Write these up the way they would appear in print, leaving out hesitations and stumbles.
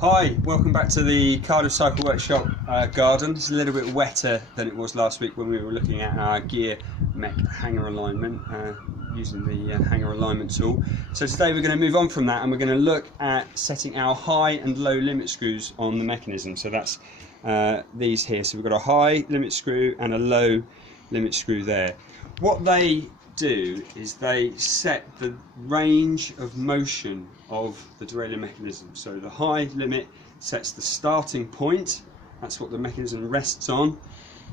Hi, welcome back to the Cardiff Cycle Workshop garden. It's a little bit wetter than it was last week when we were looking at our gear mech hanger alignment using the hanger alignment tool. So today we're going to move on from that and we're going to look at setting our high and low limit screws on the mechanism. So that's these here. So we've got a high limit screw and a low limit screw there. What they do is they set the range of motion of the derailleur mechanism. So the high limit sets the starting point, that's what the mechanism rests on,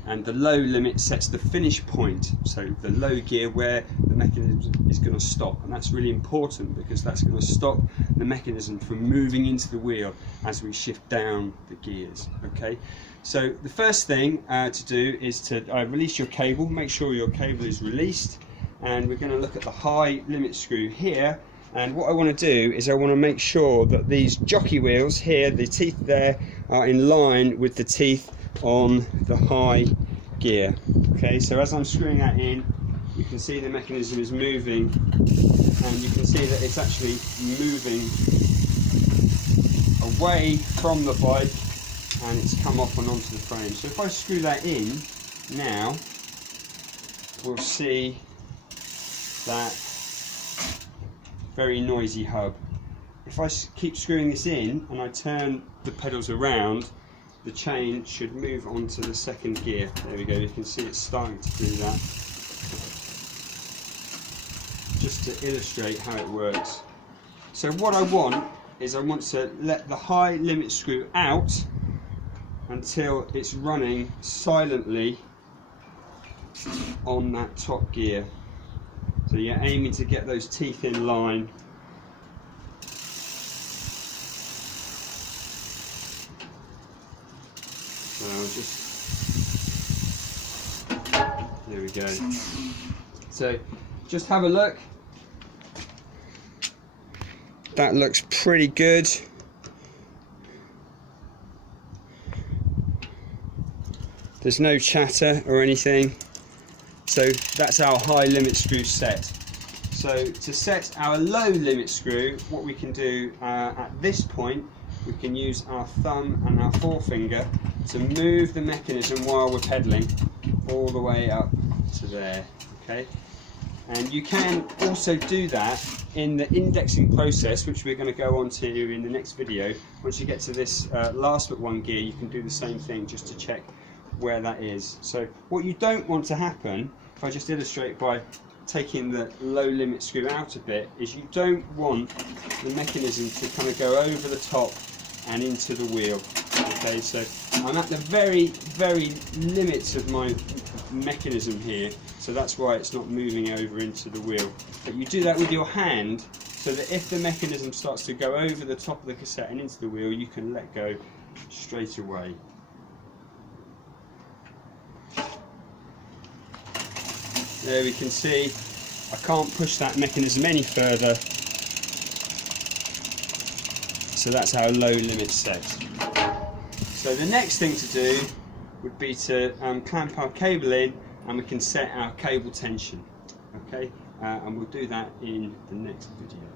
and the low limit sets the finish point, so the low gear where the mechanism is going to stop. And that's really important because that's going to stop the mechanism from moving into the wheel as we shift down the gears. Okay, so the first thing to do is to release your cable. Make sure your cable is released, and we're going to look at the high limit screw here. And what I want to do is I want to make sure that these jockey wheels here, the teeth there, are in line with the teeth on the high gear. Okay, so as I'm screwing that in, you can see the mechanism is moving, and you can see that it's actually moving away from the bike and it's come off and onto the frame. So if I screw that in now, we'll see that very noisy hub. If I keep screwing this in and I turn the pedals around, the chain should move onto the second gear. There we go, you can see it's starting to do that. Just to illustrate how it works. So what I want is I want to let the high limit screw out until it's running silently on that top gear. So you're aiming to get those teeth in line. So I'll just, there we go. So just have a look. That looks pretty good. There's no chatter or anything. So that's our high limit screw set. So to set our low limit screw, what we can do at this point, we can use our thumb and our forefinger to move the mechanism while we're pedaling all the way up to there. Okay, and you can also do that in the indexing process, which we're going to go on to in the next video. Once you get to this last but one gear, you can do the same thing just to check where that is. So what you don't want to happen, if I just illustrate by taking the low limit screw out a bit, is you don't want the mechanism to kind of go over the top and into the wheel. Okay, so I'm at the very limits of my mechanism here, so that's why it's not moving over into the wheel. But you do that with your hand, so that if the mechanism starts to go over the top of the cassette and into the wheel, you can let go straight away. There we can see I can't push that mechanism any further, so that's our low limit set. So the next thing to do would be to clamp our cable in, and we can set our cable tension. Okay, and we'll do that in the next video.